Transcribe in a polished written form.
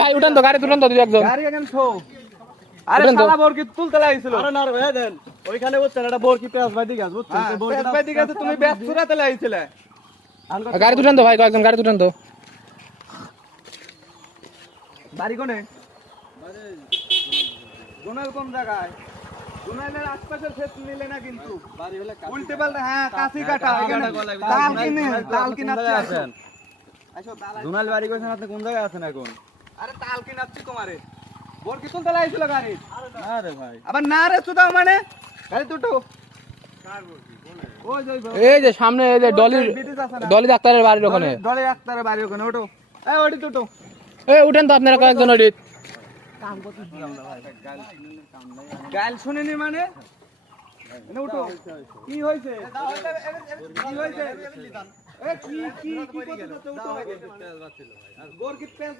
ভাই উঠান তো গাড়ি তুলেন তো একজন গাড়ি এখন শো আরে শালা বরকি তুলতে লাগিছিল আরে না রে দেন ওইখানে বুঝছেন এটা বরকি পেঁয়াজ ভাই দিগাছ বুঝছেন তো বরকি পেট দিকে আছে তুমি ব্যাস ছুরাতে লাগিছিলে গাড়ি তুলেন তো ভাই কয়েকজন গাড়ি তুলেন তো বাড়ি কোনে জোনাল কোন জায়গায় জোনালের আশপাশের ক্ষেত নিলে না কিন্তু বাড়ি হলে উল্টে পাল্টে হ্যাঁ কাশি কাটা এখানে তাল কিনাচ্ছি আছেন আসো তাল জোনাল বাড়ি কইছেন আপনি কোন জায়গায় আছেন এখন আরে তাল কিনাচ্ছি তোমারে বরকি তুলতে লাগিছিল গাড়ি না রে ভাই আবার না রে সুদাও মানে গাড়ি দুটো কার বরকি বলে ওই যাই এই যে সামনে এই যে ডলি ডাক্তারের বাড়ির ওখানে ডলি ডাক্তারের বাড়ি ওখানে ওটো এই ওটি দুটো এই উঠেন তো আপনারা কয়েকজন ওটি গাল শুনেনি মানে এনে উঠো কি হইছে কি হইছে এ কি করতে উঠো বরকি পেঁচ